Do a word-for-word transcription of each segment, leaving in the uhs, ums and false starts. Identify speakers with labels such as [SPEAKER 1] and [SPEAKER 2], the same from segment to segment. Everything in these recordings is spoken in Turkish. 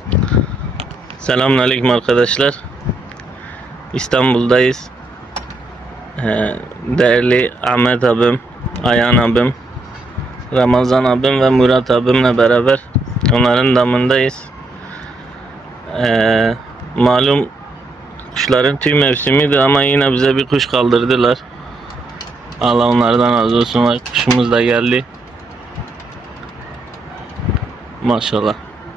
[SPEAKER 1] Selamünaleyküm arkadaşlar. İstanbul'dayız. Ee, değerli Ahmet abim, Ayhan abim, Ramazan abim ve Murat abimle beraber onların damındayız. Ee, malum kuşların tüy mevsimidir ama yine bize bir kuş kaldırdılar. Allah onlardan razı olsun. Kuşumuz da geldi. Maşallah.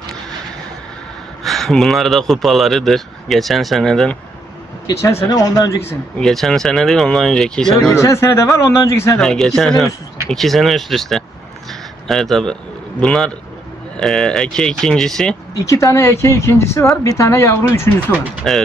[SPEAKER 1] Bunlar da kupalarıdır. Geçen seneden.
[SPEAKER 2] Geçen sene, ondan önceki sene.
[SPEAKER 1] Geçen sene değil, ondan önceki
[SPEAKER 2] Yok,
[SPEAKER 1] sene.
[SPEAKER 2] geçen sene de var, ondan önceki sene de var.
[SPEAKER 1] He,
[SPEAKER 2] İki
[SPEAKER 1] geçen
[SPEAKER 2] sene
[SPEAKER 1] sene,
[SPEAKER 2] üst üste.
[SPEAKER 1] iki sene üst üste. Evet abi. Bunlar e, eke ikincisi.
[SPEAKER 2] İki tane eke ikincisi var, bir tane yavru üçüncüsü var.
[SPEAKER 1] Evet.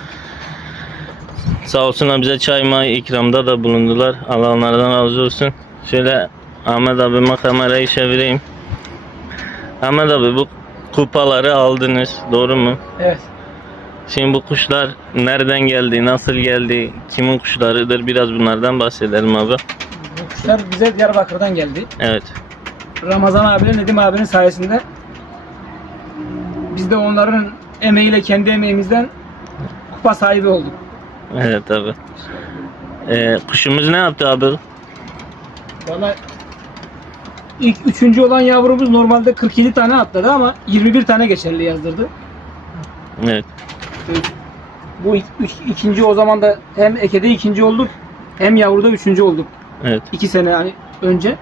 [SPEAKER 1] Sağ olsunlar bize çay may ikramda da bulundular. Allah onlardan razı olsun. Şöyle Ahmet abime kamerayı çevireyim. Ahmet abi, bu kupaları aldınız, doğru mu?
[SPEAKER 2] Evet.
[SPEAKER 1] Şimdi bu kuşlar nereden geldi, nasıl geldi, kimin kuşlarıdır, biraz bunlardan bahsedelim abi.
[SPEAKER 2] Bu kuşlar bize Diyarbakır'dan geldi.
[SPEAKER 1] Evet.
[SPEAKER 2] Ramazan abiyle Nedim abinin sayesinde biz de onların emeğiyle, kendi emeğimizden kupa sahibi olduk.
[SPEAKER 1] Evet abi. Ee, kuşumuz ne yaptı abi?
[SPEAKER 2] Valla ilk üçüncü olan yavrumuz normalde kırk yedi tane atladı ama yirmi bir tane geçerli yazdırdı.
[SPEAKER 1] Evet.
[SPEAKER 2] Bu ilk, üç, ikinci o zaman da hem ekede ikinci olduk hem yavruda üçüncü olduk.
[SPEAKER 1] Evet.
[SPEAKER 2] İki sene yani önce.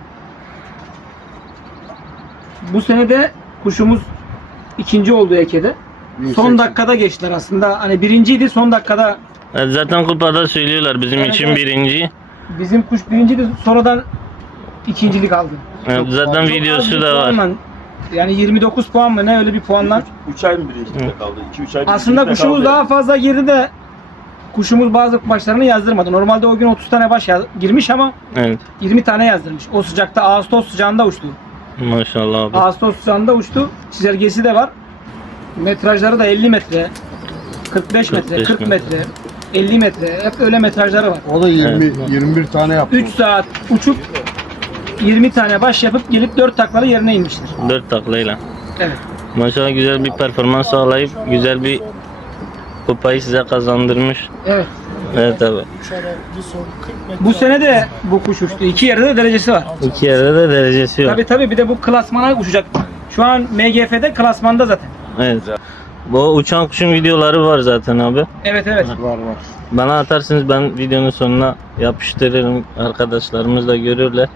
[SPEAKER 2] Bu sene de kuşumuz ikinci oldu ekede. Son dakikada geçtiler aslında. Hani birinciydi, son dakikada.
[SPEAKER 1] Evet, zaten kupada söylüyorlar bizim
[SPEAKER 2] Evet,
[SPEAKER 1] için
[SPEAKER 2] evet.
[SPEAKER 1] birinci.
[SPEAKER 2] Bizim kuş birinciydi, sonradan ikincilik aldı.
[SPEAKER 1] Evet, zaten
[SPEAKER 2] Çok az
[SPEAKER 1] videosu
[SPEAKER 2] bir
[SPEAKER 1] da var.
[SPEAKER 2] puanla, yani yirmi dokuz puan mı ne, öyle bir puanla.
[SPEAKER 3] üç ay mı birincilikte kaldı? iki üç ay
[SPEAKER 2] Aslında
[SPEAKER 3] birincilikte
[SPEAKER 2] kuşumuz
[SPEAKER 3] kaldı
[SPEAKER 2] daha
[SPEAKER 3] yani.
[SPEAKER 2] fazla girdi de kuşumuz bazı başlarını yazdırmadı. Normalde o gün otuz tane baş yaz- girmiş ama
[SPEAKER 1] Evet.
[SPEAKER 2] yirmi tane yazdırmış. O sıcakta, Ağustos sıcağında uçtu.
[SPEAKER 1] Maşallah abi.
[SPEAKER 2] Ağustos sıcağında uçtu. Çizelgesi de var. Metrajları da elli metre, kırk beş metre,
[SPEAKER 1] kırk beş
[SPEAKER 2] kırk metre, elli metre. Hep öyle metrajları var.
[SPEAKER 4] O da yirmi yirmi bir tane yaptı.
[SPEAKER 2] üç saat uçup yirmi tane baş yapıp gelip dört taklalı yerine inmiştir.
[SPEAKER 1] Dört taklayla.
[SPEAKER 2] Evet.
[SPEAKER 1] Maşallah güzel bir performans sağlayıp güzel bir kupayı size kazandırmış.
[SPEAKER 2] Evet.
[SPEAKER 1] Evet abi.
[SPEAKER 2] Bu sene de bu kuş uçtu. İki yerde de derecesi var.
[SPEAKER 1] İki yerde de derecesi yok.
[SPEAKER 2] Tabii tabii, bir de bu klasmana uçacak. Şu an M G F'de klasmanda zaten.
[SPEAKER 1] Evet. Bu uçan kuşun videoları var zaten abi.
[SPEAKER 2] Evet evet.
[SPEAKER 4] Var var.
[SPEAKER 1] Bana atarsınız, ben videonun sonuna yapıştırırım. Arkadaşlarımız da görürler.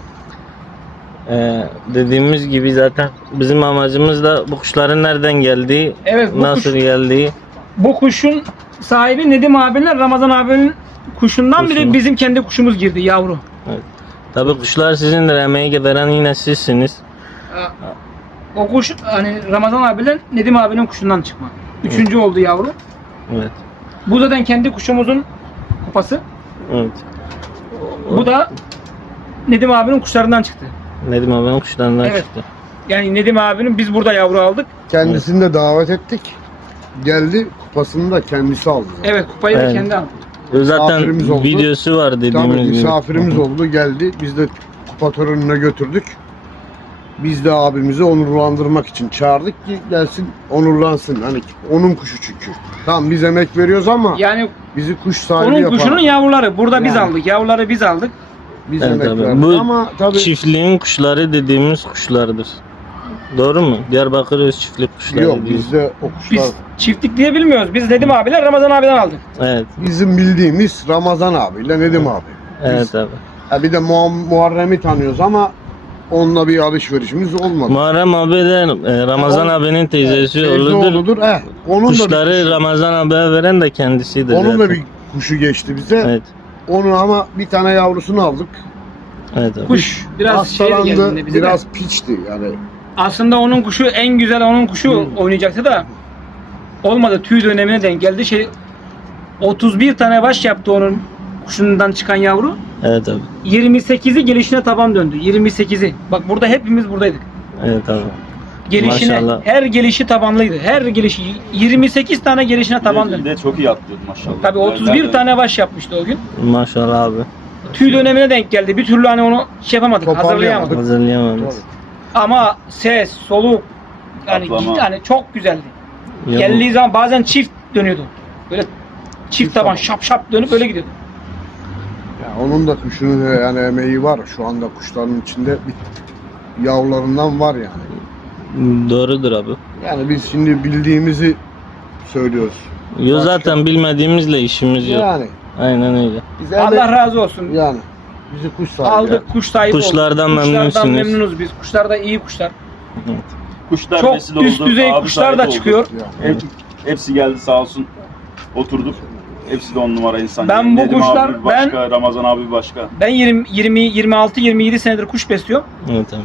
[SPEAKER 1] Ee, dediğimiz gibi zaten bizim amacımız da bu kuşların nereden geldiği,
[SPEAKER 2] Evet, bu
[SPEAKER 1] nasıl
[SPEAKER 2] kuş-
[SPEAKER 1] geldiği.
[SPEAKER 2] Bu kuşun sahibi Nedim abinin, Ramazan abinin kuşundan bile
[SPEAKER 1] Kuşu.
[SPEAKER 2] bizim kendi kuşumuz girdi, yavru.
[SPEAKER 1] Tabii kuşlar sizindir, emeği veren yine sizsiniz.
[SPEAKER 2] O kuş hani Ramazan abiyle Nedim abinin kuşundan çıkma. Üçüncü oldu yavru.
[SPEAKER 1] Evet.
[SPEAKER 2] Bu zaten kendi kuşumuzun kupası.
[SPEAKER 1] Evet.
[SPEAKER 2] Bu da Nedim abinin kuşlarından çıktı.
[SPEAKER 1] Nedim abinin kuşlarından
[SPEAKER 2] Evet.
[SPEAKER 1] çıktı.
[SPEAKER 2] Yani Nedim abinin, biz burada yavru aldık.
[SPEAKER 4] Kendisini de davet ettik. Geldi, kupasını da kendisi aldı.
[SPEAKER 2] Evet, kupayı
[SPEAKER 1] Evet.
[SPEAKER 2] da kendi aldı.
[SPEAKER 1] Zaten
[SPEAKER 4] Misafirimiz oldu.
[SPEAKER 1] videosu var dediğimiz
[SPEAKER 4] Tabii
[SPEAKER 1] gibi.
[SPEAKER 4] misafirimiz oldu, geldi. Biz de kupa törenine götürdük. Biz de abimizi onurlandırmak için çağırdık ki gelsin, onurlansın. Hani onun kuşu çünkü. Tamam, biz emek veriyoruz ama
[SPEAKER 2] Yani
[SPEAKER 4] bizi kuş sahibi
[SPEAKER 2] onun
[SPEAKER 4] yapar.
[SPEAKER 2] kuşunun yavruları. Burada biz
[SPEAKER 4] Yani.
[SPEAKER 2] aldık. Yavruları biz aldık.
[SPEAKER 4] Biz
[SPEAKER 1] Evet
[SPEAKER 4] emek
[SPEAKER 1] abi.
[SPEAKER 4] verdik
[SPEAKER 1] Bu
[SPEAKER 4] ama tabii
[SPEAKER 1] çiftliğin kuşları dediğimiz kuşlardır. Doğru mu? Diyarbakır öz çiftlik kuşları
[SPEAKER 4] yok,
[SPEAKER 1] diyoruz.
[SPEAKER 4] bizde o kuşlar.
[SPEAKER 2] Biz çiftlik diye bilmiyoruz. Biz Nedim abiyle Ramazan abiden aldık.
[SPEAKER 1] Evet.
[SPEAKER 4] Bizim bildiğimiz Ramazan abiyle Nedim abi.
[SPEAKER 1] Evet abi.
[SPEAKER 4] Ha bir de Muha- Muharrem'i tanıyoruz ama onunla bir alışverişimiz olmadı.
[SPEAKER 1] Muharrem abi de e, Ramazan
[SPEAKER 4] O-
[SPEAKER 1] abinin teyzesi
[SPEAKER 4] Teyze
[SPEAKER 1] oğludur.
[SPEAKER 4] oğludur. Eh, onun da
[SPEAKER 1] Kuşları
[SPEAKER 4] bir,
[SPEAKER 1] Ramazan abiye veren de kendisidir
[SPEAKER 4] onun da
[SPEAKER 1] zaten.
[SPEAKER 4] bir kuşu geçti bize.
[SPEAKER 1] Evet.
[SPEAKER 4] Onu ama bir tane yavrusunu aldık.
[SPEAKER 1] Evet abi.
[SPEAKER 2] Kuş biraz şeydi
[SPEAKER 4] Hastalandı,
[SPEAKER 2] geldiğinde bize
[SPEAKER 4] biraz
[SPEAKER 2] de.
[SPEAKER 4] piçti yani.
[SPEAKER 2] Aslında onun kuşu, en güzel onun kuşu oynayacaktı da olmadı. Tüy dönemine denk geldi. Şey otuz bir tane baş yaptı onun kuşundan çıkan yavru.
[SPEAKER 1] Evet abi.
[SPEAKER 2] yirmi sekizi gelişine taban döndü. yirmi sekizi. Bak burada hepimiz buradaydık.
[SPEAKER 1] Evet abi.
[SPEAKER 2] Gelişine,
[SPEAKER 1] Maşallah.
[SPEAKER 2] her gelişi tabanlıydı. Her gelişi yirmi sekiz tane gelişine taban
[SPEAKER 3] Bir de-
[SPEAKER 2] döndü.
[SPEAKER 3] bir de çok iyi atlıyordu maşallah.
[SPEAKER 2] Tabii otuz bir
[SPEAKER 3] Nereden-
[SPEAKER 2] tane baş yapmıştı o gün.
[SPEAKER 1] Maşallah abi.
[SPEAKER 2] Tüy dönemine denk geldi. Bir türlü hani onu şey yapamadık,
[SPEAKER 4] Toparlayamadık.
[SPEAKER 2] hazırlayamadık.
[SPEAKER 1] Hazırlayamadınız.
[SPEAKER 2] Ama ses, soluk, yani,
[SPEAKER 3] Atlama.
[SPEAKER 2] yani çok güzeldi.
[SPEAKER 1] Ya
[SPEAKER 2] Geldiği zaman bazen çift dönüyordu. Böyle çift taban şap şap dönüp öyle gidiyordu.
[SPEAKER 4] Ya onun da kuşunun yani emeği var. Şu anda kuşların içinde bir yavrularından var yani.
[SPEAKER 1] bu- Doğrudur abi.
[SPEAKER 4] Yani biz şimdi bildiğimizi söylüyoruz.
[SPEAKER 1] Yo,
[SPEAKER 4] Başka-
[SPEAKER 1] zaten bilmediğimizle işimiz yok.
[SPEAKER 4] Yani
[SPEAKER 1] Aynen öyle.
[SPEAKER 4] biz
[SPEAKER 2] Allah
[SPEAKER 4] emek-
[SPEAKER 2] razı olsun.
[SPEAKER 4] yani bizi kuş sahibi.
[SPEAKER 2] Aldık kuş sahibi olduk.
[SPEAKER 1] Kuşlardan
[SPEAKER 2] Kuşlardan
[SPEAKER 1] memnunsunuz.
[SPEAKER 2] memnunuz biz. Kuşlar da iyi kuşlar.
[SPEAKER 3] Kuşlar
[SPEAKER 2] Çok
[SPEAKER 3] vesile oldu,
[SPEAKER 2] üst düzey
[SPEAKER 3] abi
[SPEAKER 2] kuşlar
[SPEAKER 3] sahibi
[SPEAKER 2] da
[SPEAKER 3] oldu.
[SPEAKER 2] çıkıyor.
[SPEAKER 4] Yani.
[SPEAKER 3] Hep, hepsi geldi sağ olsun. Oturduk. Hepsi de on numara insan.
[SPEAKER 2] Ben bu
[SPEAKER 3] Nedim
[SPEAKER 2] kuşlar-
[SPEAKER 3] abi başka, Ramazan abi başka.
[SPEAKER 2] Ben yirmi yirmi yirmi altı yirmi yedi senedir kuş besliyorum.
[SPEAKER 1] Evet abi.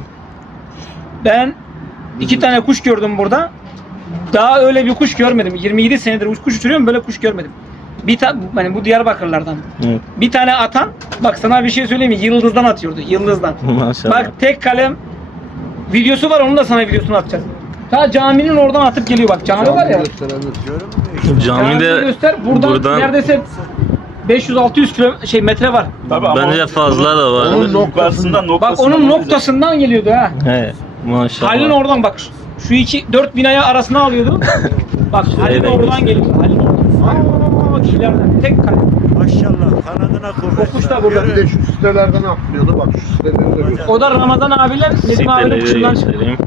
[SPEAKER 2] Ben iki tane kuş gördüm burada. Daha öyle bir kuş görmedim. yirmi yedi senedir uç- kuş uçuruyorum, böyle kuş görmedim. Bir ta hani bu Diyarbakırlardan.
[SPEAKER 1] Evet.
[SPEAKER 2] Bir tane atan, bak sana bir şey söyleyeyim mi? Yıldızdan atıyordu. Yıldızdan.
[SPEAKER 1] Maşallah.
[SPEAKER 2] Bak tek kalem videosu var, onun da sana videosunu atacağız. Ta caminin oradan atıp geliyor bak. Cami var ya. Camiyi
[SPEAKER 1] Camide
[SPEAKER 2] göster. Buradan,
[SPEAKER 1] buradan
[SPEAKER 2] neredeyse beş yüz altı yüz kilo şey metre var.
[SPEAKER 3] Tabii ama
[SPEAKER 1] bence fazla da var.
[SPEAKER 4] Onun
[SPEAKER 3] Onun yukarısından
[SPEAKER 2] Bak
[SPEAKER 3] noktasından.
[SPEAKER 2] onun noktasından geliyordu ha.
[SPEAKER 1] He. Maşallah.
[SPEAKER 2] Halin oradan bak. Şu iki dört binaya arasına alıyordu. Bak Halin
[SPEAKER 1] Şeyden
[SPEAKER 2] oradan
[SPEAKER 1] geçti.
[SPEAKER 2] geliyordu. Halin oradan. Aa, ileriden tek kale.
[SPEAKER 5] Maşallah kanadına kuvvet.
[SPEAKER 2] O kuş da burada.
[SPEAKER 4] Bir de şu sitelerden atlıyordu bak şu siteleri de göster.
[SPEAKER 2] O da Ramazan abiler Nedim abinin
[SPEAKER 1] Siteleri
[SPEAKER 2] kuşundan çıktı.
[SPEAKER 1] göstereyim.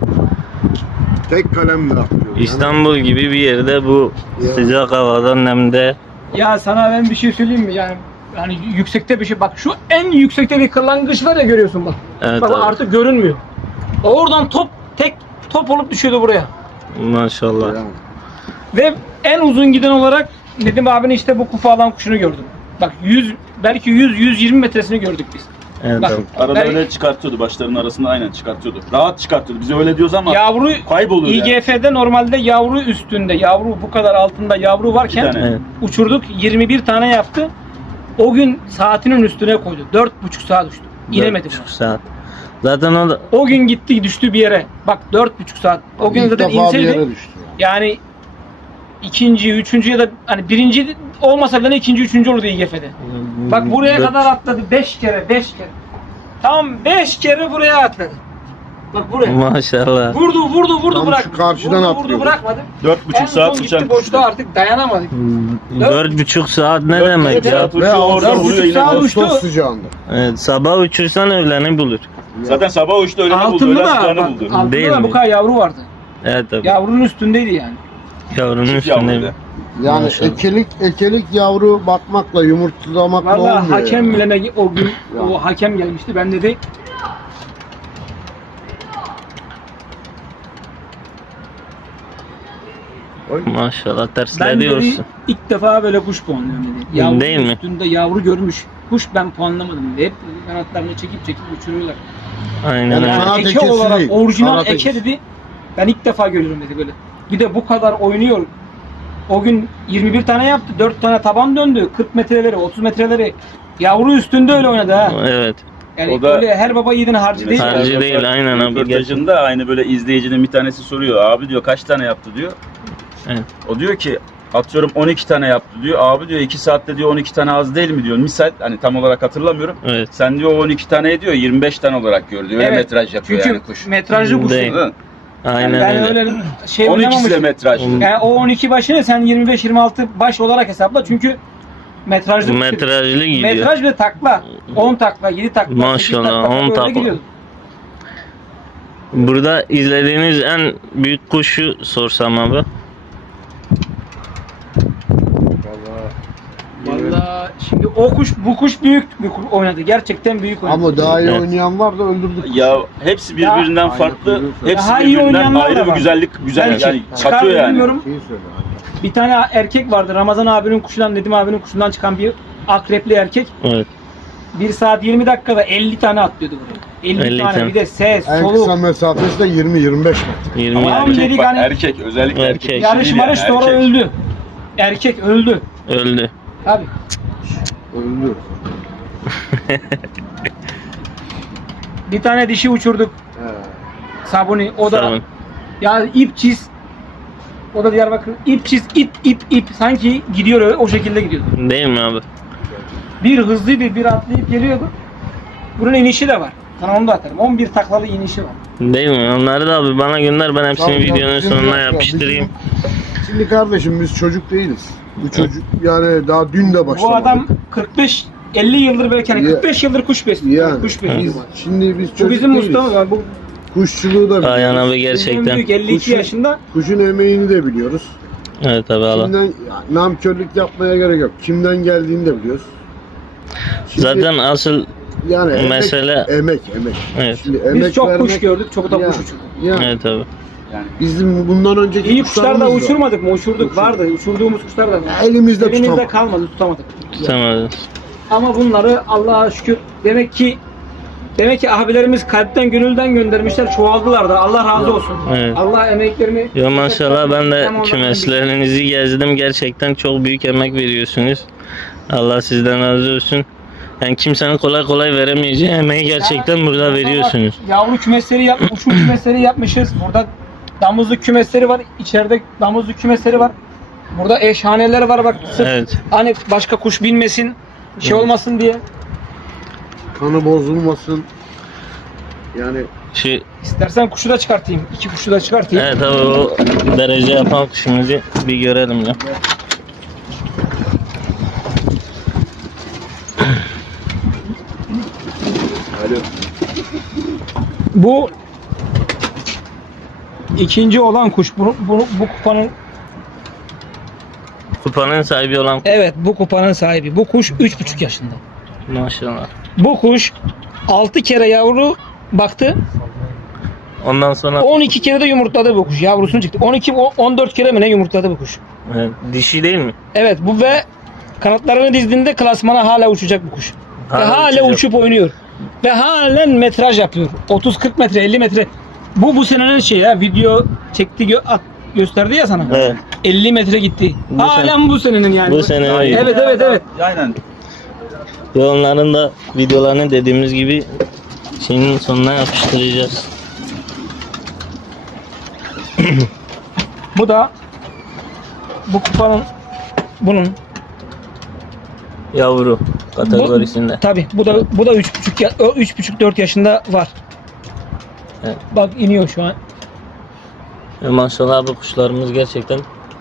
[SPEAKER 4] Tek kalemle atlıyordu.
[SPEAKER 1] İstanbul gibi bir yerde bu
[SPEAKER 4] Ya.
[SPEAKER 1] sıcak havada nemde
[SPEAKER 2] Ya sana ben bir şey söyleyeyim mi? Yani yani yüksekte bir şey. Bak şu en yüksekte bir kırlangıç var ya, görüyorsun bak.
[SPEAKER 1] Evet
[SPEAKER 2] Bak
[SPEAKER 1] abi.
[SPEAKER 2] artık görünmüyor. Oradan top tek top olup düşüyordu buraya.
[SPEAKER 1] maşallah.
[SPEAKER 4] Yani.
[SPEAKER 2] Ve en uzun giden olarak Nedim abinin işte bu kufa alan kuşunu gördüm. Bak yüz belki yüz yüz yirmi metresini gördük biz.
[SPEAKER 1] Evet
[SPEAKER 2] Bak,
[SPEAKER 1] abi.
[SPEAKER 3] Arada
[SPEAKER 2] ben-
[SPEAKER 3] öyle çıkartıyordu. Başlarının arasında aynen çıkartıyordu. Rahat çıkartıyordu. Bize öyle diyoruz ama
[SPEAKER 2] Yavru
[SPEAKER 3] kayboluyor yani.
[SPEAKER 2] İ G F'de normalde yavru üstünde, yavru bu kadar altında yavru
[SPEAKER 3] İki
[SPEAKER 2] varken
[SPEAKER 3] tane.
[SPEAKER 1] Evet.
[SPEAKER 2] uçurduk, yirmi bir tane yaptı. O gün saatinin üstüne koydu. dört buçuk saat uçtu. İnemedi
[SPEAKER 1] Dört
[SPEAKER 2] buna.
[SPEAKER 1] buçuk saat. Zaten o da
[SPEAKER 2] O gün gitti düştü bir yere. Bak dört buçuk saat. O gün
[SPEAKER 4] İlk
[SPEAKER 2] zaten
[SPEAKER 4] defa bir
[SPEAKER 2] inseydi
[SPEAKER 4] yere düştü.
[SPEAKER 2] yani ikinci, üçüncü ya da hani birinci olmasa bile ikinci, üçüncü olurdu İ G F'de. Bak buraya
[SPEAKER 1] Dört-
[SPEAKER 2] kadar atladı. Beş kere, beş kere. Tam beş kere buraya atladı. Bak buraya.
[SPEAKER 1] Maşallah.
[SPEAKER 2] Vurdu, vurdu, vurdu
[SPEAKER 4] Tam
[SPEAKER 2] bırak.
[SPEAKER 4] şu karşıdan
[SPEAKER 2] vurdu, vurdu
[SPEAKER 4] atlıyordu.
[SPEAKER 2] bırakmadı.
[SPEAKER 3] Dört
[SPEAKER 2] En
[SPEAKER 3] buçuk saat
[SPEAKER 2] son
[SPEAKER 3] uçan
[SPEAKER 2] gitti boşta,
[SPEAKER 3] kuştu.
[SPEAKER 2] artık dayanamadık.
[SPEAKER 1] Dört buçuk saat ne
[SPEAKER 3] Dört
[SPEAKER 1] demek
[SPEAKER 3] buçuk
[SPEAKER 1] ya?
[SPEAKER 3] saat
[SPEAKER 4] Ve
[SPEAKER 3] uçuyor, orada
[SPEAKER 4] dört
[SPEAKER 3] vuruyor
[SPEAKER 2] buçuk
[SPEAKER 3] yine.
[SPEAKER 2] saat
[SPEAKER 3] boş.
[SPEAKER 2] uçtu.
[SPEAKER 4] Ağustos sıcağında.
[SPEAKER 1] Evet, sabah uçursan öğleni bulur.
[SPEAKER 3] Zaten sabah uçtu öğleni buldu.
[SPEAKER 2] Altında
[SPEAKER 3] Öğlen
[SPEAKER 2] da,
[SPEAKER 3] sıcağını
[SPEAKER 2] bak,
[SPEAKER 3] buldu.
[SPEAKER 2] altında
[SPEAKER 1] Değil
[SPEAKER 2] da
[SPEAKER 1] mi?
[SPEAKER 2] bu kadar yavru vardı.
[SPEAKER 1] Evet tabii.
[SPEAKER 2] Yavrunun üstündeydi yani.
[SPEAKER 1] Yavrunun
[SPEAKER 3] Çift
[SPEAKER 1] üstünde.
[SPEAKER 3] yavruydu.
[SPEAKER 4] Yani
[SPEAKER 1] Maşallah.
[SPEAKER 4] ekelik ekelik yavru bakmakla yumurtlamakla
[SPEAKER 2] Vallahi
[SPEAKER 4] olmuyor.
[SPEAKER 2] hakem
[SPEAKER 4] yani.
[SPEAKER 2] bile ne- o gün
[SPEAKER 4] Ya.
[SPEAKER 2] o hakem gelmişti. Ben dedi
[SPEAKER 1] Maşallah
[SPEAKER 2] ben
[SPEAKER 1] tersler
[SPEAKER 2] dedi
[SPEAKER 1] diyorsun.
[SPEAKER 2] ilk defa böyle kuş puanlıyorum dedi. Yavru
[SPEAKER 1] Değil mi?
[SPEAKER 2] üstünde yavru görmüş. Kuş ben puanlamadım dedi. Hep dedi, kanatlarını çekip çekip uçuruyorlar.
[SPEAKER 1] Aynen
[SPEAKER 4] Yani
[SPEAKER 1] öyle.
[SPEAKER 4] kanat
[SPEAKER 2] eke
[SPEAKER 4] ekesi
[SPEAKER 2] olarak
[SPEAKER 4] değil,
[SPEAKER 2] orijinal
[SPEAKER 4] kanat
[SPEAKER 2] eke
[SPEAKER 4] ekesi.
[SPEAKER 2] dedi. Ben ilk defa görüyorum dedi böyle. Bir de bu kadar oynuyor. O gün yirmi bir tane yaptı. dört tane taban döndü. kırk metreleri, otuz metreleri. Yavru üstünde öyle oynadı ha.
[SPEAKER 1] Evet.
[SPEAKER 2] Yani
[SPEAKER 3] O da-
[SPEAKER 2] öyle her baba yiğidin harcı değil.
[SPEAKER 1] Harcı
[SPEAKER 3] Mesela
[SPEAKER 1] değil, aynen abi,
[SPEAKER 3] Röportajında aynı böyle izleyicinin bir tanesi soruyor. Abi diyor kaç tane yaptı diyor.
[SPEAKER 1] Evet.
[SPEAKER 3] O diyor ki atıyorum on iki tane yaptı diyor. Abi diyor iki saatte diyor on iki tane az değil mi diyor. Misal hani tam olarak hatırlamıyorum.
[SPEAKER 1] Evet.
[SPEAKER 3] Sen diyor on iki tane diyor yirmi beş tane olarak gör diyor. Öyle
[SPEAKER 2] Evet.
[SPEAKER 3] metraj yapıyor
[SPEAKER 2] Çünkü
[SPEAKER 3] yani kuş.
[SPEAKER 2] metrajlı kuş.
[SPEAKER 1] Değil.
[SPEAKER 3] Anladın mı?
[SPEAKER 1] Aynen
[SPEAKER 2] Yani ben
[SPEAKER 1] öyle.
[SPEAKER 2] öyle şey
[SPEAKER 3] on ikisi de
[SPEAKER 2] oynamamışım.
[SPEAKER 3] metraj.
[SPEAKER 1] On-
[SPEAKER 2] Yani o on iki başını sen yirmi beş yirmi altı baş olarak hesapla çünkü metrajlı kuş.
[SPEAKER 1] Metrajlı gidiyor.
[SPEAKER 2] Metraj ve takla. on takla, yedi takla, sekiz
[SPEAKER 1] Maşallah,
[SPEAKER 2] takla,
[SPEAKER 1] on
[SPEAKER 2] böyle
[SPEAKER 1] takla.
[SPEAKER 2] gidiyordu.
[SPEAKER 1] Burada izlediğiniz en büyük kuşu sorsam abi.
[SPEAKER 2] Vallahi şimdi o kuş bu kuş büyük bir kuş oynadı. Gerçekten büyük oynadı.
[SPEAKER 4] Ama daha iyi
[SPEAKER 1] Evet.
[SPEAKER 4] oynayan var da öldürdük.
[SPEAKER 3] Ya hepsi birbirinden
[SPEAKER 4] Ya-
[SPEAKER 3] farklı.
[SPEAKER 4] Aynen.
[SPEAKER 3] Hepsi
[SPEAKER 2] Daha iyi
[SPEAKER 3] birbirinden
[SPEAKER 2] oynayanlar da
[SPEAKER 3] ayrı bir
[SPEAKER 2] var.
[SPEAKER 3] güzellik güzel
[SPEAKER 2] Belki
[SPEAKER 3] yani
[SPEAKER 2] çıkar
[SPEAKER 3] katıyor yani.
[SPEAKER 2] bilmiyorum.
[SPEAKER 4] İyi söyle.
[SPEAKER 2] Bir tane erkek vardı. Ramazan abinin kuşundan, Nedim abinin kuşundan çıkan bir akrepli erkek.
[SPEAKER 1] Evet.
[SPEAKER 2] bir saat yirmi dakikada elli tane atlıyordu buraya. elli,
[SPEAKER 1] elli
[SPEAKER 2] tane.
[SPEAKER 1] tane.
[SPEAKER 2] Bir de ses,
[SPEAKER 4] En
[SPEAKER 2] soluk.
[SPEAKER 4] kısa mesafesi de yirmi yirmi beş metre.
[SPEAKER 1] yirmi
[SPEAKER 3] Ama
[SPEAKER 2] Tamam,
[SPEAKER 3] erkek
[SPEAKER 2] dedik
[SPEAKER 3] bak
[SPEAKER 2] hani-
[SPEAKER 3] erkek özellikle erkek.
[SPEAKER 1] Erkek.
[SPEAKER 2] Yarış
[SPEAKER 3] Değil
[SPEAKER 2] marış
[SPEAKER 3] yani,
[SPEAKER 2] sonra
[SPEAKER 3] erkek.
[SPEAKER 2] öldü. Erkek öldü.
[SPEAKER 1] öldü.
[SPEAKER 2] Abi.
[SPEAKER 4] Öldü.
[SPEAKER 2] Bir tane dişi uçurduk.
[SPEAKER 4] He.
[SPEAKER 2] Sabuni. O da
[SPEAKER 1] Sabun.
[SPEAKER 2] ya ip çiz. O da Diyarbakır. İp çiz, ip ip ip. Sanki gidiyor öyle, o şekilde gidiyordu.
[SPEAKER 1] Değil mi abi?
[SPEAKER 2] Bir hızlıydı, bir atlayıp geliyordu. Bunun inişi de var. Sana onu da atarım. on bir taklalı inişi var.
[SPEAKER 1] Değil mi? Onları da abi bana gönder, ben hepsini
[SPEAKER 4] Tabii, tabii.
[SPEAKER 1] videonun
[SPEAKER 4] Bizim
[SPEAKER 1] sonuna
[SPEAKER 4] yok, yok.
[SPEAKER 1] yapıştırayım.
[SPEAKER 4] Bizim- Şimdi kardeşim biz çocuk değiliz. Bu çocuk yani daha dün de başlamadık.
[SPEAKER 2] Bu adam kırk beş elli yıldır belki hani
[SPEAKER 4] Ya-
[SPEAKER 2] kırk beş yıldır kuş besliyor.
[SPEAKER 4] Yani
[SPEAKER 2] Kuş besliyor.
[SPEAKER 4] biz, şimdi biz
[SPEAKER 2] Bu
[SPEAKER 4] çocuk
[SPEAKER 2] bizim
[SPEAKER 4] değiliz.
[SPEAKER 2] ustamız var. Bu
[SPEAKER 4] Kuşçuluğu da biliyoruz.
[SPEAKER 1] Ayhan abi
[SPEAKER 2] en
[SPEAKER 1] gerçekten.
[SPEAKER 2] büyük elli iki
[SPEAKER 4] Kuşu-
[SPEAKER 2] yaşında.
[SPEAKER 4] Kuşun emeğini de biliyoruz.
[SPEAKER 1] Evet abi Allah.
[SPEAKER 4] Kimden, ya, namkörlük yapmaya gerek yok. Kimden geldiğini de biliyoruz. Şimdi,
[SPEAKER 1] Zaten asıl
[SPEAKER 4] yani emek,
[SPEAKER 1] mesele-
[SPEAKER 4] emek, emek.
[SPEAKER 1] Evet.
[SPEAKER 4] Şimdi emek
[SPEAKER 2] Biz çok
[SPEAKER 4] vermek,
[SPEAKER 2] kuş gördük, çok da
[SPEAKER 4] Ya,
[SPEAKER 2] kuş uçurduk.
[SPEAKER 4] ya,
[SPEAKER 1] evet abi.
[SPEAKER 3] Yani
[SPEAKER 4] Bizim bundan önceki
[SPEAKER 2] İyi kuşlar da
[SPEAKER 4] kuşlarımız var.
[SPEAKER 2] uçurmadık mı? Uçurduk.
[SPEAKER 4] Uçurduk.
[SPEAKER 2] Vardı. Uçurduğumuz kuşlar da var.
[SPEAKER 4] Ya, elimizde
[SPEAKER 2] Elimizde
[SPEAKER 4] tutamadık.
[SPEAKER 2] kalmadı, tutamadık.
[SPEAKER 1] Tutamadınız.
[SPEAKER 2] Ama bunları Allah'a şükür demek ki demek ki abilerimiz kalpten gönülden göndermişler, çoğaldılar da. Allah razı olsun.
[SPEAKER 1] Evet.
[SPEAKER 2] Allah emeklerini
[SPEAKER 1] Ya maşallah ben de
[SPEAKER 2] Hem onlardan
[SPEAKER 1] kümeslerinizi gezdim. Gerçekten çok büyük emek veriyorsunuz. Allah sizden razı olsun. Yani kimsenin kolay kolay veremeyeceği emeği gerçekten burada veriyorsunuz.
[SPEAKER 2] Yavru kümesleri yap, uçum kümesleri yapmışız. Burada damızlık kümesleri var. İçeride damızlık kümesleri var. Burada eşhaneler var bak. Sırf
[SPEAKER 1] Evet.
[SPEAKER 2] hani başka kuş binmesin, şey olmasın diye.
[SPEAKER 4] Kanı bozulmasın. Yani
[SPEAKER 1] Şu,
[SPEAKER 2] İstersen kuşu da çıkartayım. İki kuşu da çıkartayım.
[SPEAKER 1] evet abi o derece yapan kuşumuzu bir görelim ya.
[SPEAKER 4] Alo.
[SPEAKER 2] Bu ikinci olan kuş. Bu, bu, bu kupanın
[SPEAKER 1] Kupanın sahibi olan
[SPEAKER 2] evet bu kupanın sahibi. Bu kuş üç buçuk yaşında.
[SPEAKER 1] maşallah.
[SPEAKER 2] Bu kuş altı kere yavru baktı.
[SPEAKER 1] Ondan sonra
[SPEAKER 2] on iki kere de yumurtladı bu kuş. Yavrusunu çıktı. on iki on dört kere mi ne yumurtladı bu kuş.
[SPEAKER 1] evet, dişi değil mi?
[SPEAKER 2] Evet bu ve kanatlarını dizdiğinde klasmana hala uçacak bu kuş. Ve
[SPEAKER 1] Hala
[SPEAKER 2] hala
[SPEAKER 1] uçacak.
[SPEAKER 2] uçup oynuyor. Ve halen metraj yapıyor. otuz kırk metre, elli metre. Bu bu senenin şey ya, video çekti gö at, gösterdi ya sana.
[SPEAKER 1] Evet.
[SPEAKER 2] elli metre gitti.
[SPEAKER 1] Bu
[SPEAKER 2] Halen bu senenin yani.
[SPEAKER 1] Bu sene öyle.
[SPEAKER 2] Evet evet evet.
[SPEAKER 3] aynen.
[SPEAKER 1] Ve onların da videolarını dediğimiz gibi şeyin sonuna yapıştıracağız.
[SPEAKER 2] Bu da bu kupanın bunun
[SPEAKER 1] Yavru kategorisinde.
[SPEAKER 2] tabi bu da bu da üç buçuk ya- o üç buçuk dört yaşında var.
[SPEAKER 1] Evet.
[SPEAKER 2] Bak iniyor şu an.
[SPEAKER 1] Ve maşallah bu kuşlarımız gerçekten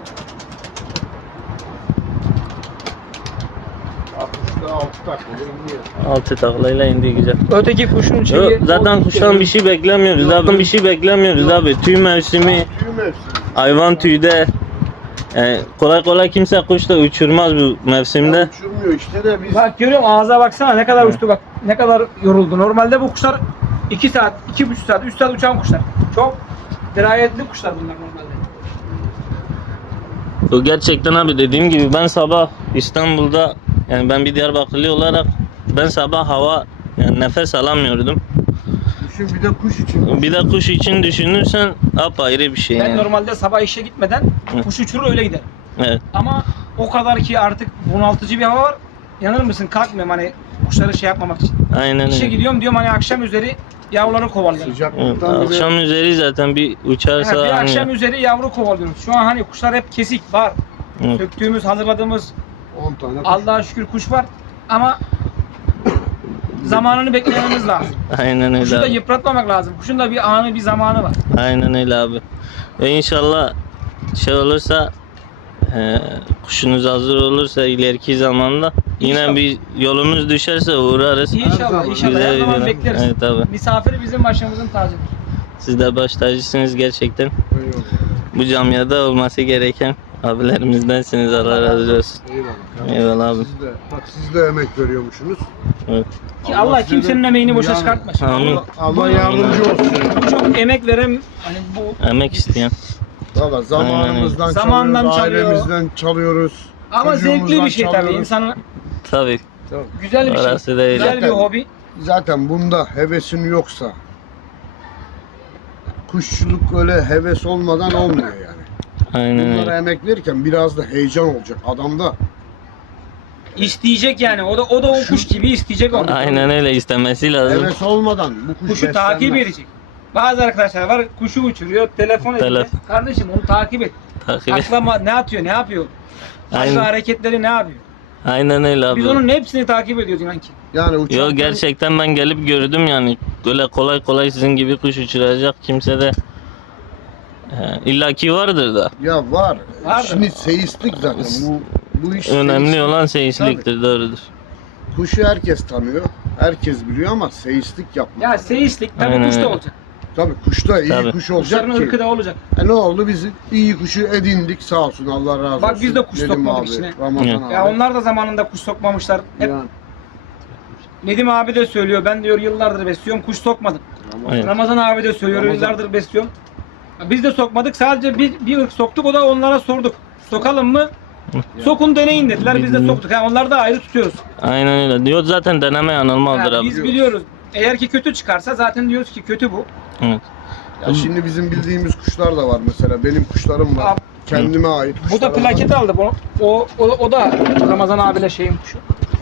[SPEAKER 4] Altı altı takılır. Niye?
[SPEAKER 1] altı taklayla indi güzel.
[SPEAKER 2] Öteki kuşun şeyi
[SPEAKER 1] Yo, zaten kuştan bir şey beklemiyoruz abi. Bir şey beklemiyoruz abi. Tüy mevsimi,
[SPEAKER 4] Tüy mevsimi.
[SPEAKER 1] hayvan tüyde. Yani kolay kolay kimse kuş da uçurmaz bu mevsimde.
[SPEAKER 4] Uçurmuyor işte de biz.
[SPEAKER 2] Bak görüyorum ağza baksana ne kadar uçtu bak. Ne kadar yoruldu. Normalde bu kuşlar iki saat, iki buçuk saat, üç saat uçan kuşlar. Çok dirayetli kuşlar bunlar normalde.
[SPEAKER 1] O gerçekten abi dediğim gibi ben sabah İstanbul'da, yani ben bir Diyarbakırlı olarak ben sabah hava yani nefes alamıyordum.
[SPEAKER 4] Düşün bir de kuş için.
[SPEAKER 1] Bir de kuş için düşünürsen apayrı bir şey
[SPEAKER 2] Ben
[SPEAKER 1] yani.
[SPEAKER 2] normalde sabah işe gitmeden
[SPEAKER 1] Hı.
[SPEAKER 2] kuş uçurur öyle giderim.
[SPEAKER 1] Evet.
[SPEAKER 2] Ama o kadar ki artık bunaltıcı bir hava var. Yanır mısın? Kalkmıyorum hani kuşları şey yapmamak için.
[SPEAKER 1] Aynen
[SPEAKER 2] İşe
[SPEAKER 1] öyle.
[SPEAKER 2] gidiyorum diyorum hani akşam üzeri yavruları kovalıyorum.
[SPEAKER 1] Evet,
[SPEAKER 4] Sıcaklıktan bir de
[SPEAKER 1] akşam üzeri zaten bir uçarsa
[SPEAKER 2] Evet, bir
[SPEAKER 1] hani-
[SPEAKER 2] akşam üzeri yavru kovalıyoruz. Şu an hani kuşlar hep kesik var.
[SPEAKER 1] Evet.
[SPEAKER 2] Söktüğümüz, hazırladığımız
[SPEAKER 4] on tane kuş.
[SPEAKER 2] Allah'a şükür kuş var. Ama zamanını beklememiz lazım.
[SPEAKER 1] Aynen öyle
[SPEAKER 2] Kuşu da
[SPEAKER 1] abi.
[SPEAKER 2] yıpratmamak lazım. Kuşun da bir anı, bir zamanı var.
[SPEAKER 1] Aynen öyle abi. Ve inşallah şey olursa e, kuşunuz hazır olursa ileriki zamanda yine
[SPEAKER 2] İnşallah.
[SPEAKER 1] bir yolumuz düşerse uğrarız.
[SPEAKER 2] İnşallah,
[SPEAKER 4] zaman
[SPEAKER 2] inşallah.
[SPEAKER 1] Güzel
[SPEAKER 2] Her zaman
[SPEAKER 1] videolar.
[SPEAKER 2] bekleriz.
[SPEAKER 1] Evet abi.
[SPEAKER 2] Misafiri bizim başımızın tacıdır.
[SPEAKER 1] Siz de baş tacısınız gerçekten.
[SPEAKER 4] Eyvallah.
[SPEAKER 1] Bu camiada olması gereken abilerimizdensiniz. Allah razı olsun.
[SPEAKER 4] Eyvallah.
[SPEAKER 1] Eyvallah abi.
[SPEAKER 4] Siz de, bak siz de emek veriyormuşsunuz.
[SPEAKER 1] Evet.
[SPEAKER 2] Ki Allah,
[SPEAKER 4] Allah
[SPEAKER 2] kimsenin
[SPEAKER 4] size-
[SPEAKER 2] emeğini boşa
[SPEAKER 4] Yani-
[SPEAKER 2] çıkartmasın.
[SPEAKER 1] Amin.
[SPEAKER 4] Allah, Allah yardımcı olsun.
[SPEAKER 2] Bu çok emek veren hani bu
[SPEAKER 1] Emek isteyen.
[SPEAKER 4] Valla zamanımızdan
[SPEAKER 2] Zamandan
[SPEAKER 4] çalıyoruz,
[SPEAKER 2] çalıyor.
[SPEAKER 4] ailemizden çalıyoruz.
[SPEAKER 2] ama zevkli
[SPEAKER 4] çocuğumuzdan
[SPEAKER 2] bir şey tabii.
[SPEAKER 4] çalıyoruz.
[SPEAKER 2] İnsanın
[SPEAKER 1] Tabii.
[SPEAKER 4] Tabii.
[SPEAKER 2] güzel bir şey.
[SPEAKER 1] Orası da öyle.
[SPEAKER 2] Güzel bir hobi.
[SPEAKER 4] Zaten bunda hevesin yoksa kuşçuluk öyle heves olmadan olmuyor yani.
[SPEAKER 1] Aynen
[SPEAKER 4] Bunlara
[SPEAKER 1] öyle.
[SPEAKER 4] emek verirken biraz da heyecan olacak adamda.
[SPEAKER 2] İsteyecek yani. O da o da o kuş gibi isteyecek onu.
[SPEAKER 1] Aynen öyle istemesi lazım.
[SPEAKER 4] Heves olmadan bu kuş
[SPEAKER 2] Kuşu takip
[SPEAKER 4] beslenmez.
[SPEAKER 2] edecek. Bazı arkadaşlar var kuşu uçuruyor, telefon ediyor.
[SPEAKER 1] Telefon.
[SPEAKER 2] Kardeşim onu takip et.
[SPEAKER 1] Takip et.
[SPEAKER 2] Aklama ne atıyor, ne yapıyor? Başka
[SPEAKER 1] Aynen.
[SPEAKER 2] hareketleri ne yapıyor?
[SPEAKER 1] Aynen öyle abi.
[SPEAKER 2] Biz onun hepsini takip ediyoruz inan ki.
[SPEAKER 4] Yani uçarken
[SPEAKER 1] Yo gerçekten ben gelip gördüm yani. Böyle kolay kolay sizin gibi kuş uçuracak kimse de he, illaki vardır da.
[SPEAKER 4] ya var.
[SPEAKER 2] Vardır.
[SPEAKER 4] Şimdi seyislik zaten. Bu bu iş
[SPEAKER 1] Önemli
[SPEAKER 4] seyislik.
[SPEAKER 1] olan seyisliktir, doğrudur.
[SPEAKER 4] Kuşu herkes tanıyor. Herkes biliyor ama seyislik yapmak.
[SPEAKER 2] Ya seyislik tabii
[SPEAKER 1] Aynen
[SPEAKER 2] kuşta
[SPEAKER 1] öyle.
[SPEAKER 2] olacak.
[SPEAKER 4] Tabii kuşta iyi
[SPEAKER 1] Tabii.
[SPEAKER 4] kuş olacak
[SPEAKER 2] Kuşların ırkı
[SPEAKER 4] ki.
[SPEAKER 2] da olacak.
[SPEAKER 4] E ne oldu, biz iyi kuşu edindik, sağ olsun, Allah razı olsun.
[SPEAKER 2] Bak biz de kuş
[SPEAKER 4] Nedim
[SPEAKER 2] sokmadık
[SPEAKER 4] abi,
[SPEAKER 2] içine.
[SPEAKER 4] Ramazan
[SPEAKER 1] Evet.
[SPEAKER 4] abi.
[SPEAKER 2] Ya onlar da zamanında kuş sokmamışlar. Hep
[SPEAKER 4] Yani
[SPEAKER 2] Nedim abi de söylüyor. Ben diyor yıllardır besliyorum kuş sokmadım.
[SPEAKER 4] Ramazan-
[SPEAKER 1] Evet.
[SPEAKER 2] Ramazan abi de söylüyor
[SPEAKER 4] Ramazan-
[SPEAKER 2] yıllardır besliyorum. Ya biz de sokmadık. Sadece bir, bir ırk soktuk. O da onlara sorduk. Sokalım mı? Sokun deneyin dediler. Biz de soktuk. Yani onları da ayrı tutuyoruz.
[SPEAKER 1] Aynen öyle. Diyor zaten deneme yanılmadır
[SPEAKER 2] Ya
[SPEAKER 1] abi.
[SPEAKER 2] biz biliyoruz. Eğer ki kötü çıkarsa zaten diyoruz ki kötü bu.
[SPEAKER 1] Evet.
[SPEAKER 4] Ya şimdi bizim bildiğimiz kuşlar da var mesela. Benim kuşlarım var.
[SPEAKER 2] Abi,
[SPEAKER 4] Kendime ait
[SPEAKER 2] bu da
[SPEAKER 4] kuşlarım var.
[SPEAKER 2] plaket aldı. Bu, o, o, o da Ramazan abiyle şeyin kuşu.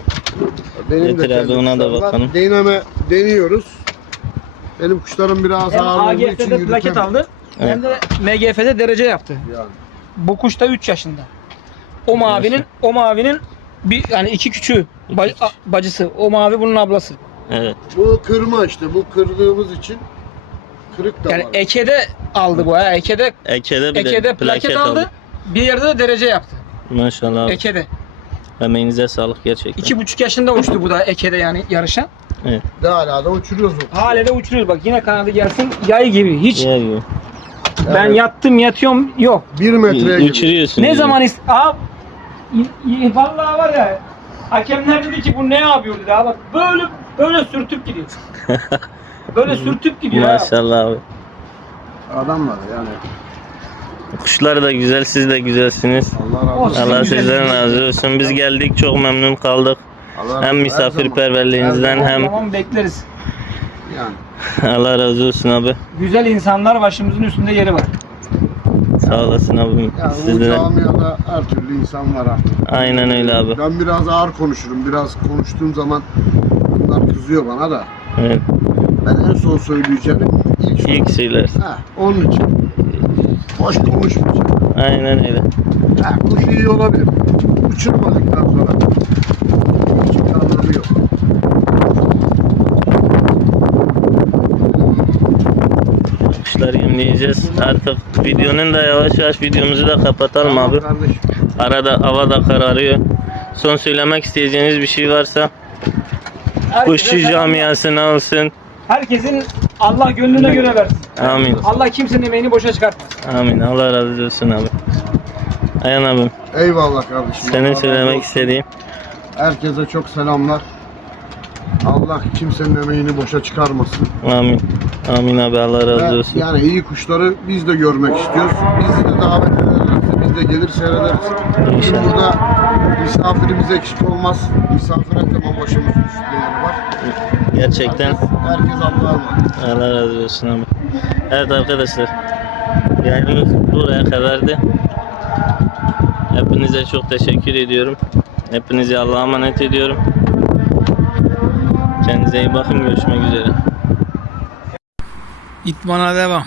[SPEAKER 4] Benim de
[SPEAKER 1] Getir abi,
[SPEAKER 4] kendi
[SPEAKER 1] ona da
[SPEAKER 4] kuşlarım var.
[SPEAKER 1] bakalım.
[SPEAKER 4] Deneme deniyoruz. Benim kuşlarım biraz
[SPEAKER 2] Hem
[SPEAKER 4] ağır olduğu için
[SPEAKER 2] A G F'de plaket
[SPEAKER 4] yürütem-
[SPEAKER 2] aldı. Hem de M G F'de derece yaptı.
[SPEAKER 4] Yani.
[SPEAKER 2] Bu kuş da üç yaşında. O mavinin o mavinin bir yani iki küçüğü ba-
[SPEAKER 1] İki.
[SPEAKER 2] a- bacısı. O mavi bunun ablası.
[SPEAKER 1] Evet.
[SPEAKER 4] Bu kırma işte. Bu kırdığımız için kırık da
[SPEAKER 2] Yani
[SPEAKER 4] var.
[SPEAKER 2] Eke'de aldı bu ha. Eke'de
[SPEAKER 1] Eke'de bir
[SPEAKER 2] Eke'de
[SPEAKER 1] de
[SPEAKER 2] plaket,
[SPEAKER 1] plaket
[SPEAKER 2] aldı.
[SPEAKER 1] aldı.
[SPEAKER 2] Bir yerde de derece yaptı.
[SPEAKER 1] Maşallah abi.
[SPEAKER 2] Eke'de.
[SPEAKER 1] Emeğinize sağlık gerçekten.
[SPEAKER 2] İki buçuk yaşında uçtu bu da Eke'de yani yarışa.
[SPEAKER 1] Evet.
[SPEAKER 4] De hala da uçuruyoruz bu.
[SPEAKER 2] Hala de uçuruyoruz bak yine kanadı gelsin yay gibi hiç.
[SPEAKER 1] Ya, ya.
[SPEAKER 2] Ben
[SPEAKER 4] Evet.
[SPEAKER 2] yattım yatıyorum yok.
[SPEAKER 4] Bir metreye gibi.
[SPEAKER 1] Uçuruyorsun.
[SPEAKER 2] Ne
[SPEAKER 1] diyor.
[SPEAKER 2] zaman is... Aa, y- y- vallahi var ya hakemler dedi ki bu ne yapıyor dedi. Aa, bak böyle böyle sürtüp gidiyor. Böyle sürtüp gidiyor ha.
[SPEAKER 1] Maşallah abi.
[SPEAKER 4] Adam var yani.
[SPEAKER 1] Kuşlar da güzel, siz de güzelsiniz.
[SPEAKER 4] Allah razı olsun.
[SPEAKER 2] Olsun.
[SPEAKER 1] Allah
[SPEAKER 2] güzel.
[SPEAKER 1] sizden razı olsun. Biz geldik, çok memnun kaldık.
[SPEAKER 4] Allah razı
[SPEAKER 1] Hem
[SPEAKER 4] olsun.
[SPEAKER 1] misafirperverliğinizden
[SPEAKER 4] Her
[SPEAKER 1] hem
[SPEAKER 2] Tamam bekleriz.
[SPEAKER 4] zaman. Yani.
[SPEAKER 1] Allah razı olsun abi.
[SPEAKER 2] Güzel insanlar başımızın üstünde yeri var.
[SPEAKER 1] Sağ olasın abim.
[SPEAKER 4] Yani bu
[SPEAKER 1] Siz de.
[SPEAKER 4] camiada her türlü insan var artık.
[SPEAKER 1] Aynen öyle abi.
[SPEAKER 4] Ben biraz ağır konuşurum. Biraz konuştuğum zaman bunlar kızıyor bana da.
[SPEAKER 1] Evet.
[SPEAKER 4] Ben en son söyleyeceğim ilk
[SPEAKER 1] İlk şeyler.
[SPEAKER 4] Ha, onun için. Boş konuşmayacağım.
[SPEAKER 1] Aynen öyle.
[SPEAKER 4] Ha, kuş iyi olabilir. Uçurmadıktan sonra hiçbir anlamı yok.
[SPEAKER 1] Kuşlar yemleyeceğiz. Artık videonun da yavaş yavaş videomuzu da kapatalım
[SPEAKER 4] Tamam
[SPEAKER 1] abi.
[SPEAKER 4] kardeşim.
[SPEAKER 1] Arada hava da kararıyor. Son söylemek isteyeceğiniz bir şey varsa
[SPEAKER 2] Herkese
[SPEAKER 1] kuşçu
[SPEAKER 2] selam.
[SPEAKER 1] camiasına olsun.
[SPEAKER 2] Herkesin Allah gönlüne göre versin.
[SPEAKER 1] Amin.
[SPEAKER 2] Allah kimsenin emeğini boşa çıkartmasın.
[SPEAKER 1] Amin. Allah razı olsun abi. Ayhan abim,
[SPEAKER 4] Eyvallah kardeşim. Allah
[SPEAKER 1] senin
[SPEAKER 4] razı
[SPEAKER 1] söylemek
[SPEAKER 4] olsun.
[SPEAKER 1] istediğin.
[SPEAKER 4] Herkese çok selamlar. Allah kimsenin emeğini boşa çıkarmasın.
[SPEAKER 1] Amin. Amin abi, Allah razı
[SPEAKER 4] Ve
[SPEAKER 1] olsun.
[SPEAKER 4] yani iyi kuşları biz de görmek istiyoruz. Bizi de davet ederlerse biz de gelir seyrederiz.
[SPEAKER 1] İnşallah.
[SPEAKER 4] Burada misafirimiz eksik olmaz. Misafir her zaman başımızın üstünde yeri var.
[SPEAKER 1] Gerçekten
[SPEAKER 4] Herkes, herkes Allah'a emanet.
[SPEAKER 1] Allah razı olsun abi. Evet arkadaşlar, yayınımız buraya kadardı. Hepinize çok teşekkür ediyorum. Hepinizi Allah'a emanet ediyorum. Kendinize iyi bakın. Görüşmek üzere.
[SPEAKER 2] İtmana devam.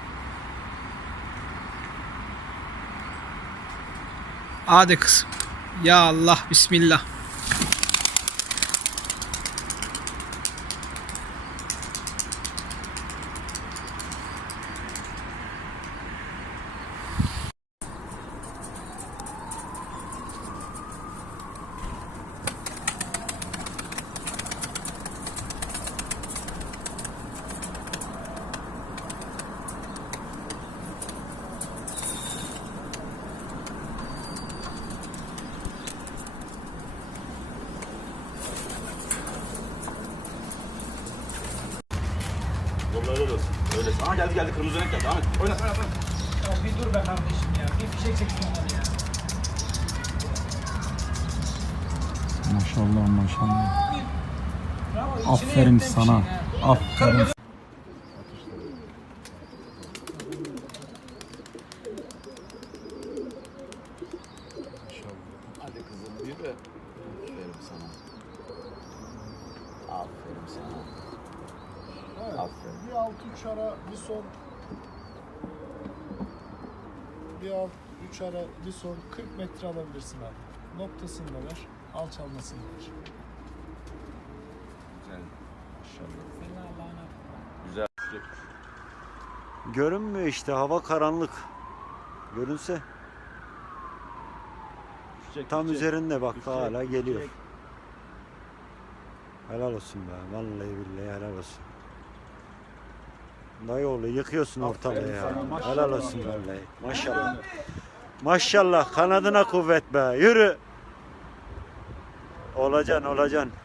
[SPEAKER 2] Hadi kızım. Ya Allah bismillah.
[SPEAKER 3] Yollar öyle olsun. Öyle. Aha geldi geldi kırmızı renk geldi. Ahmet oyna.
[SPEAKER 2] Ya bir dur be kardeşim ya. Bir fişek çeksin onları ya.
[SPEAKER 6] Maşallah maşallah.
[SPEAKER 2] Bravo, içine
[SPEAKER 6] Aferin
[SPEAKER 2] yetten
[SPEAKER 6] sana.
[SPEAKER 2] fişeği ya.
[SPEAKER 6] Aferin.
[SPEAKER 3] Hadi kızım yürü. Aferin sana. Aferin sana. Aferin.
[SPEAKER 7] Bir alt üç ara bir son, bir alt üç ara bir son kırk metre alabilirsin abi. Noktasını da ver.
[SPEAKER 2] alçalmasınlar.
[SPEAKER 3] Güzel. Maşallah.
[SPEAKER 2] Senin Allah'ına
[SPEAKER 3] Güzel.
[SPEAKER 5] Görünmüyor işte, hava karanlık. Görünse
[SPEAKER 3] Düşecek,
[SPEAKER 5] tam
[SPEAKER 3] düşecek.
[SPEAKER 5] üzerinde bak,
[SPEAKER 3] Düşecek,
[SPEAKER 5] hala geliyor.
[SPEAKER 3] düşecek.
[SPEAKER 5] Helal olsun be. Vallahi billahi helal olsun. Dayıoğlu yıkıyorsun ortalığı
[SPEAKER 3] Aferin
[SPEAKER 5] ya.
[SPEAKER 3] sana, maşallah.
[SPEAKER 5] Helal olsun vallahi. Maşallah. Maşallah, kanadına kuvvet be. Yürü. Olacaksın olacaksın.